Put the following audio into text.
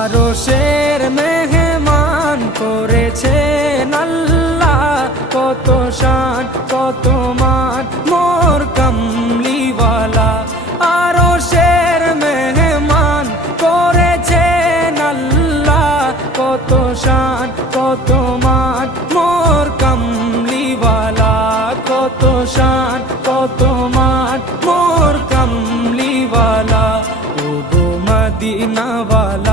আরশের মেহমান করেছেন আল্লাহ, কত শান কত মান মোর কামলিওয়ালা। আরশের মেহমান করেছেন আল্লাহ, কত শান কত মান মোর কামলিওয়ালা, কত শান কত মান মোর কামলিওয়ালা। ও গো মদিনাওয়ালা